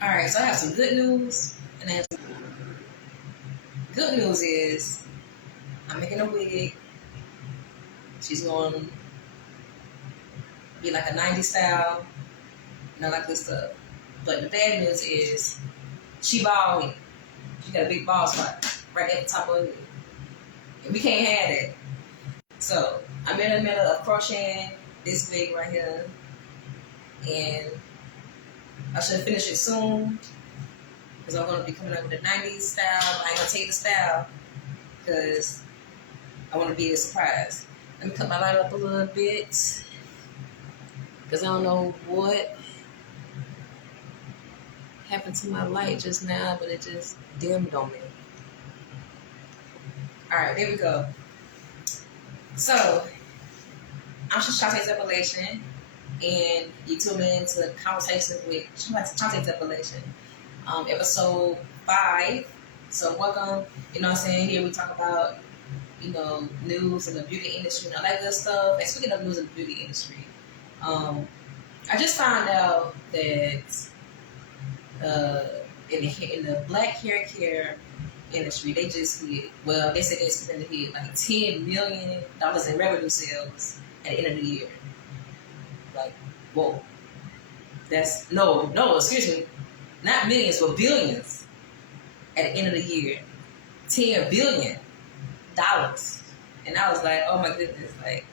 All right, so I have some good news, and then good news is I'm making a wig. She's going to be like a 90s style, like this stuff. But the bad news is she bald. She got a big bald spot right at the top of her head. And we can't have that. So I'm in the middle of crocheting this wig right here. And I should finish it soon. Because I'm going to be coming up with a 90s style. I ain't going to take the style. Because I want to be a surprise. Let me cut my light up a little bit. Because I don't know what happened to my light just now. But it just dimmed on me. Alright, there we go. So, I'm Shante Depilation, and you tune in to Conversations with Shante Depilation, Ep.5. So, welcome. You know what I'm saying? Here we talk about, news in the beauty industry and all that good stuff. And speaking of news in the beauty industry, I just found out that in the black hair care industry, they just hit, they said they're going to hit like $10 million in revenue sales at the end of the year. Like, whoa. That's, no, excuse me. Not millions, but billions at the end of the year. $10 billion. And I was like, oh my goodness. Like,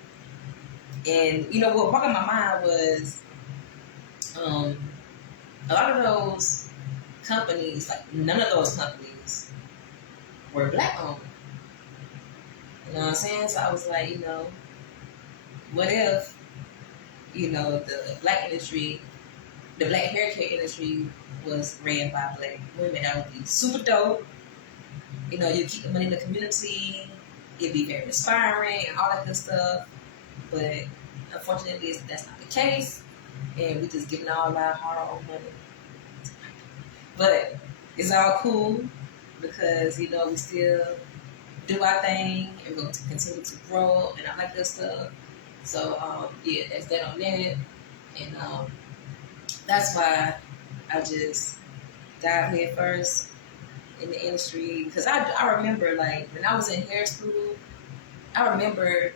and what broke in my mind was a lot of those companies, like none of those companies were black owned. You know what I'm saying? So I was like, what if, the black industry, the black hair care industry was ran by black women? That would be super dope. You keep the money in the community. It'd be very inspiring and all that good stuff. But unfortunately, that's not the case. And we just giving all our hard-earned money. But it's all cool because, we still do our thing and we're going to continue to grow and all that good stuff. So, that's that on that. And that's why I just dive head first in the industry. Because I remember, like, when I was in hair school, I remember,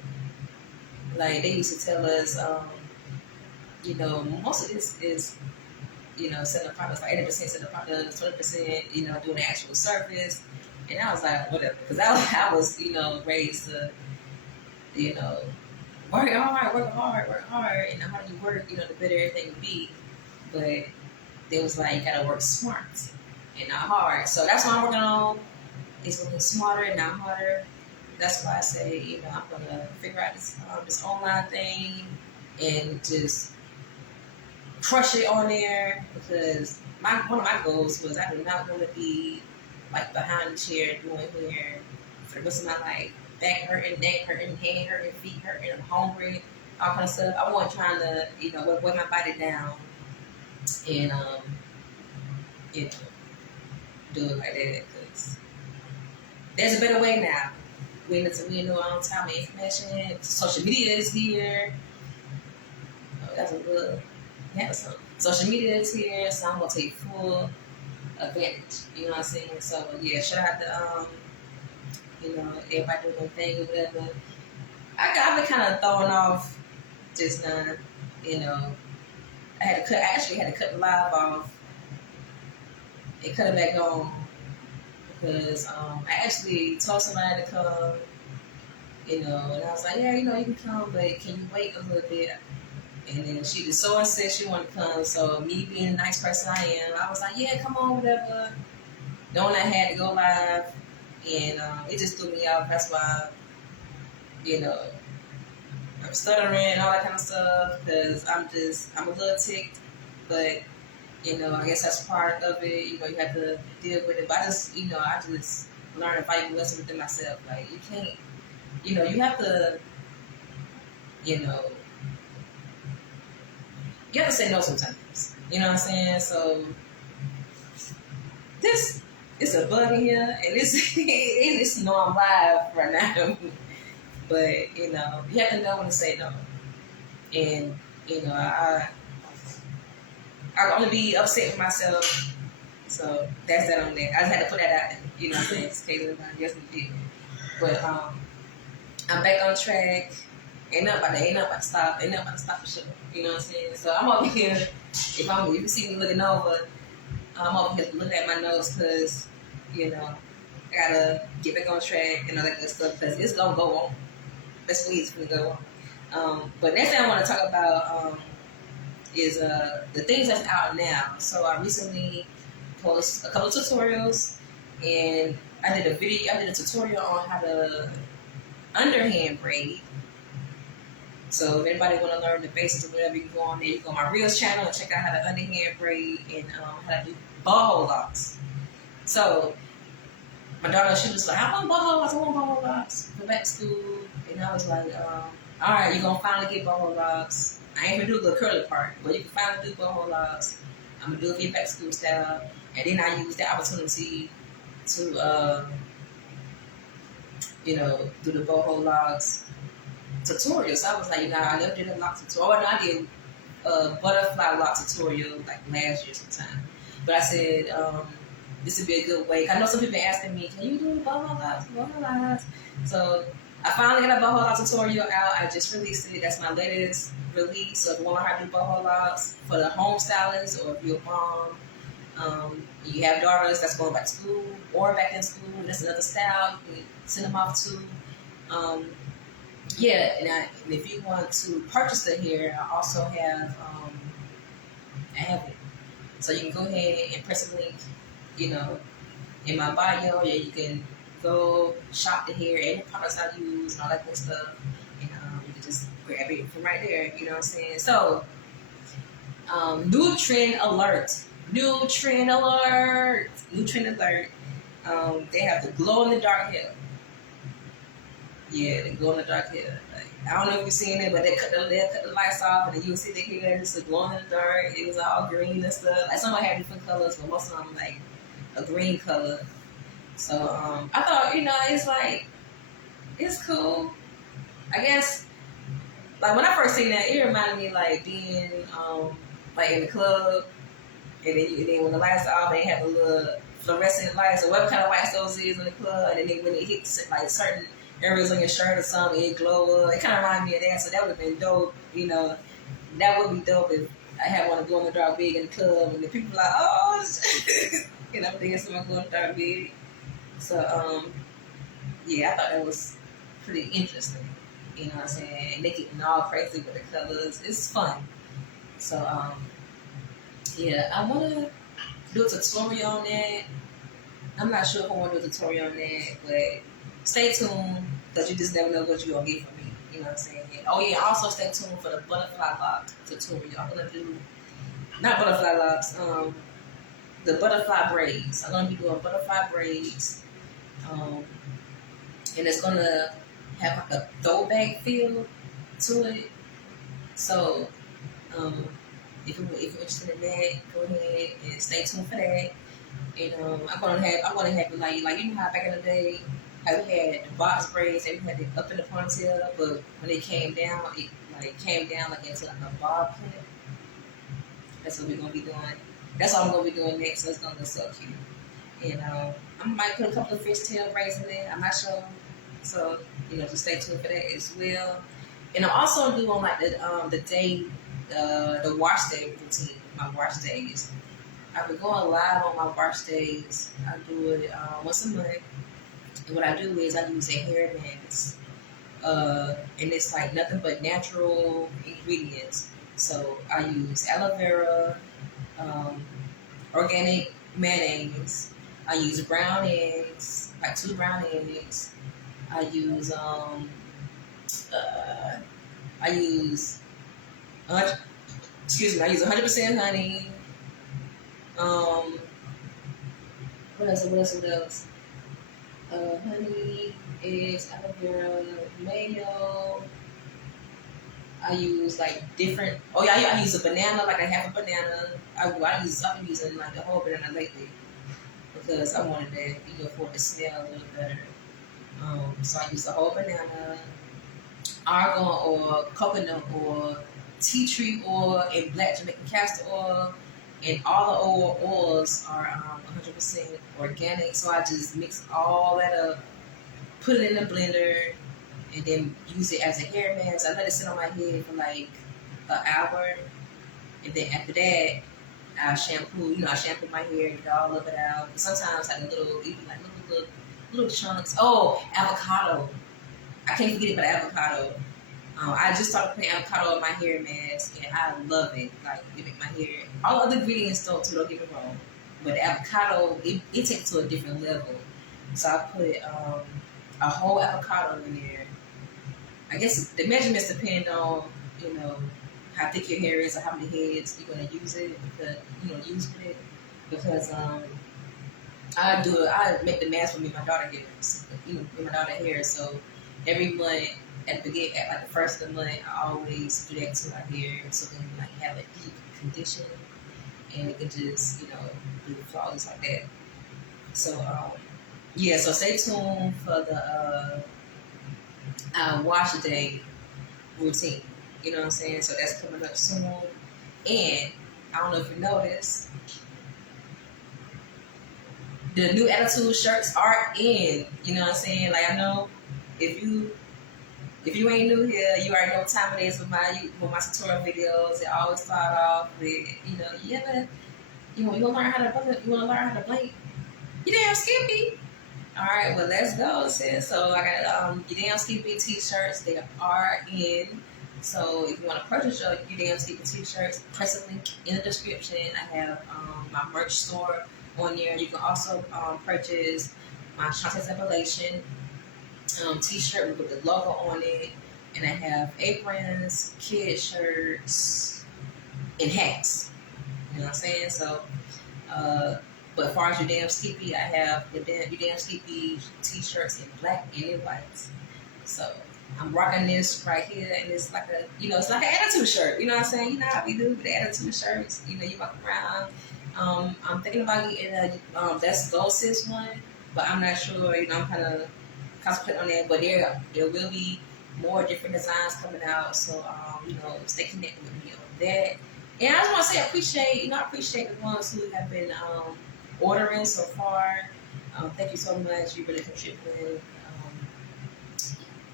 like, they used to tell us, most of this is, selling products, like 80% selling products, 20%, doing the actual service. And I was like, whatever. Because I was, raised to, work hard. And the harder you work, the better everything will be. But they was like, you gotta work smart and not hard. So that's what I'm working on. It's working smarter and not harder. That's why I say, I'm gonna figure out this online thing and just crush it on there, because one of my goals was I do not want to be like behind the chair doing hair for the rest of my life. Back hurting, neck hurting, hand hurting, feet hurting, I'm hungry, all kind of stuff. I wasn't trying to, weigh my body down and do it like that, because there's a better way now. We know on time of information. Social media is here. Oh, that's a good. Yeah, so social media is here, so I'm gonna take full advantage. You know what I'm saying? So yeah, shout out to everybody doing their thing or whatever. I've been kind of thrown off just now. I actually had to cut the live off and cut it back on because I actually told somebody to come. And I was like, yeah, you can come, but can you wait a little bit? And then she was so insistent she wanted to come. So me being the nice person I am, I was like, yeah, come on, whatever. Knowing I had to go live, and it just threw me off. That's why, I'm stuttering and all that kind of stuff because I'm a little ticked. But, I guess that's part of it. You have to deal with it. But I just learned a valuable lesson within myself. Like, you can't, you have to, you have to say no sometimes. You know what I'm saying? So this is a bug in here, and it's I'm live right now. But you have to know when to say no. And I only be upset with myself So that's that on that. I just had to put that out there, you know what I'm saying? Just in case anybody else did. But I'm back on track. Ain't nothing about to stop. Ain't nothing about to stop for sure. You know what I'm saying? So I'm over here. If you see me looking over, I'm over here looking at my notes because, you know, I gotta get back on track and all that good stuff because it's gonna go on. That's what it's gonna go on. But next thing I want to talk about is the things that's out now. So I recently posted a couple tutorials, and I did a tutorial on how to underhand braid. So if anybody want to learn the basics or whatever, you can go on there. You go on my Reels channel and check out how to underhand braid and how to do ball locks. So my daughter, she was like, I want ball locks. Go back to school. And I was like, all right, you're going to finally get ball locks. I ain't going to do the curly part, but you can finally do ball locks. I'm going to do it get back to school style. And then I used the opportunity to, do the boho locks tutorial. So I was like, I never did a lock tutorial. Oh, no, I did a butterfly lock tutorial like last year sometime. But I said, this would be a good way. I know some people asking me, can you do boho locks? So I finally got a boho lock tutorial out. I just released it. That's my latest release. So if you want to learn how to do boho locks for the home stylist, or if you're a mom, you have daughters that's going back to school or back in school, that's another style you can send them off to. And if you want to purchase the hair, I also have it. So you can go ahead and press a link, in my bio. Yeah, you can go shop the hair and the products I use and all that good stuff. And you can just grab it from right there, you know what I'm saying? So, new trend alert. They have the glow in the dark hair. Yeah, the glow in the dark hair. Like, I don't know if you've seen it, but they cut the lights off, and then you see the hair just glowing in the dark. It was all green and stuff. Like, some had different colors, but most of them like a green color. So I thought, it's like, it's cool. I guess, like, when I first seen that, it reminded me like being like in the club, and then when the lights are off, they have the little fluorescent lights or whatever kind of lights those is in the club, and then when it hits like certain areas on your shirt or something, it glow up. It kind of reminded me of that, so that would have been dope. That would be dope if I had one to glow in the dark wig in the club, and the people like, oh, dancing my glow in the dark wig. So I thought that was pretty interesting. You know what I'm saying? And they getting all crazy with the colors. It's fun. So I want to do a tutorial on that. I'm not sure if I want to do a tutorial on that, but stay tuned, because you just never know what you're going to get from me. You know what I'm saying? Oh, yeah, also stay tuned for the butterfly lock tutorial. I'm going to do, not butterfly locks, the butterfly braids. I'm going to be doing butterfly braids, and it's going to have like a throwback feel to it. So, if you're interested in that, go ahead and stay tuned for that. And I'm gonna have it like how back in the day, how we had the box braids and we had it up in the ponytail, but when it came down, came down like into like a bob clip. That's what we're gonna be doing. That's all I'm gonna be doing next. So it's gonna look so cute. And I might put a couple of fishtail braids in there. I'm not sure. So just stay tuned for that as well. And I'm also doing like the wash day routine, my wash days. I've been going live on my wash days. I do it once a month. And what I do is I use a hair mask. And it's like nothing but natural ingredients. So I use aloe vera, organic mayonnaise. I use brown eggs, like 2 brown eggs. I use 100% honey. What else? Honey, eggs, aloe vera, mayo. I use like different. Oh yeah, I use a banana, like I have a banana. I've been using like the whole banana lately because I wanted that, for it to smell a little better. So I use the whole banana, argan oil, coconut oil, tea tree oil, and black Jamaican castor oil. And all the oils are 100% organic. So I just mix all that up, put it in the blender, and then use it as a hair mask. I let it sit on my head for like an hour, and then after that, I shampoo. I shampoo my hair, get all of it out. Sometimes like even like little chunks. Oh, avocado! I can't forget about avocado. I just started putting avocado in my hair mask, and I love it. Like, it make my hair. All other ingredients don't too. Don't get me wrong, but the avocado it takes it to a different level. So I put a whole avocado in there. I guess the measurements depend on how thick your hair is or how many heads you're gonna use it because use with it because I make the mask for me and my daughter hair, with my daughter hair. So every month at the beginning, at like the first of the month, I always do that to our hair so we can like have a deep condition and we can just do flawless like that. So yeah, so stay tuned for the wash a day routine. You know what I'm saying? So that's coming up soon. And I don't know if you noticed, the new attitude shirts are in. You know what I'm saying? Like I know if you ain't new here, you already know what time it is with my tutorial videos. It always start off with you wanna learn how to blink. You damn Skippy. All right, well let's go, sis. So I got your damn Skippy t-shirts. They are in. So if you want to purchase your damn Skippy t-shirts, press the link in the description. I have my merch store on there. You can also purchase my Shantae's Appellation t-shirt with the logo on it, and I have aprons, kid shirts, and hats. You know what I'm saying? So, but as far as your damn Skippy, I have your damn Skippy t-shirts in black and in white. So I'm rocking this right here, and it's like it's like an attitude shirt. You know what I'm saying? You know how we do with the attitude shirts. You walk around. I'm thinking about getting that's Gold Sis one, but I'm not sure. I'm kind of concentrating on that. But there will be more different designs coming out. So stay connected with me on that. And I just want to say I appreciate the ones who have been ordering so far. Thank you so much. You really contributed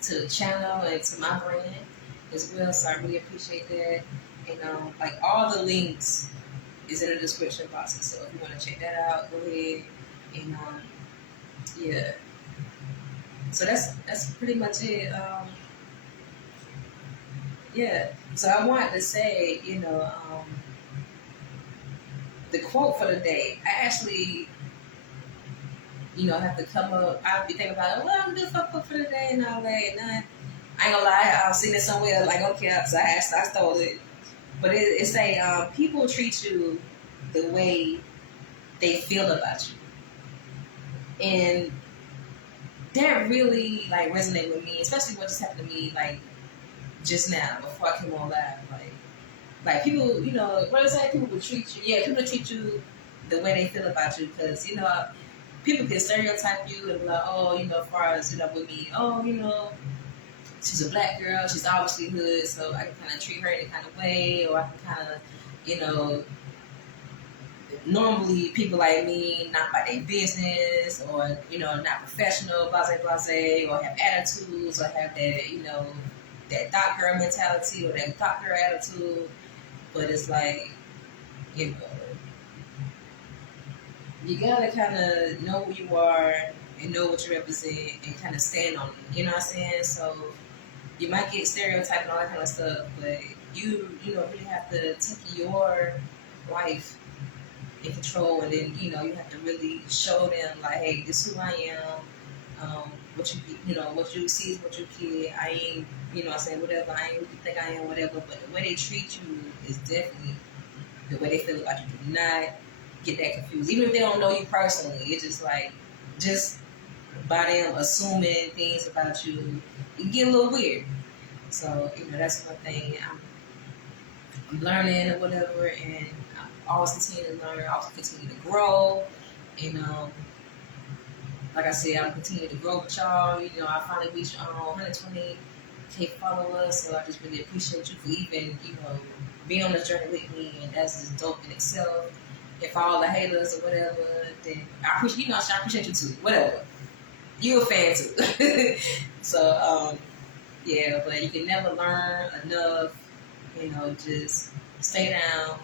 to the channel and to my brand as well. So I really appreciate that. And like all the links is in the description box. So if you want to check that out, go ahead. And yeah. So that's pretty much it. Yeah. So I wanted to say, the quote for the day. I actually, have to come up. I'll be thinking about, well, I'm gonna do a quote for the day and all that. And I ain't gonna lie, I've seen it somewhere. Like, okay, so I stole it. But it say, people treat you the way they feel about you, and that really like resonated with me, especially what just happened to me like just now before I came on live. Like people, what is that? People will treat you. Yeah, people treat you the way they feel about you because people can stereotype you and be like, oh, as far as with me, oh, she's a black girl, she's obviously hood, so I can kind of treat her in a kind of way, or I can kind of, normally people like me not about their business, or not professional, blase, or have attitudes, or have that, that thought girl mentality or that thought girl attitude. But it's like, you gotta kind of know who you are and know what you represent and kind of stand on it. You know what I'm saying? So you might get stereotyped and all that kind of stuff, but you really have to take your life in control, and then you have to really show them like, hey, this is who I am. What you see is what you get. I ain't, I say whatever. I ain't what you think I am, whatever. But the way they treat you is definitely the way they feel about you. Do not get that confused. Even if they don't know you personally, it's just like by them assuming things about you, it can get a little weird. So that's one thing I'm learning or whatever, and I'm always continue to learn, always continue to grow, and like I said, I'm continuing to grow with y'all. I finally reached 120K followers, so I just really appreciate you for even be on the journey with me, and that's just dope in itself. And for all the haters or whatever, then I appreciate I appreciate you too. Whatever, you a fan too. So yeah, but you can never learn enough. Just stay down,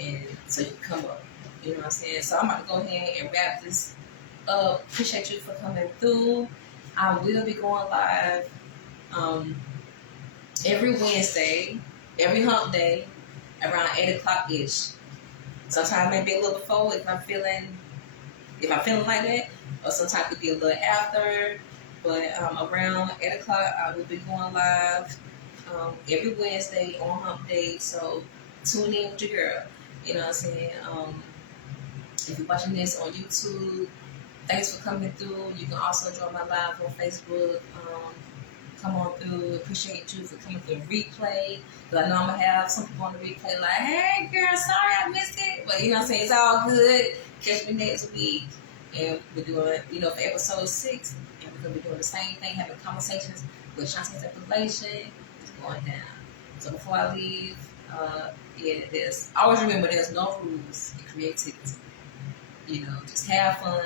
and so you can come up. You know what I'm saying? So I'm about to go ahead and wrap this up. Appreciate you for coming through. I will be going live every Wednesday, every hump day, around 8 o'clock ish. Sometimes maybe a little before if I'm feeling like that, or sometimes it could be a little after. But around 8 o'clock, I will be going live every Wednesday on hump day. So tune in with your girl. You know what I'm saying? If you're watching this on YouTube, thanks for coming through. You can also join my live on Facebook. Come on through. Appreciate you for coming through replay. Because I know I'm going to have some people on the replay like, hey, girl, sorry I missed it. But, you know what I'm saying? It's all good. Catch me next week. And we're doing, for episode 6, and we're going to be doing the same thing, having conversations with Shantae's Appellation. It's going down. So before I leave, always remember there's no rules in creativity. Just have fun.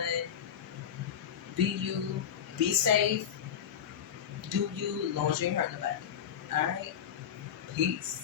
Be you. Be safe. Do you as long as you ain't hurt nobody. All right? Peace.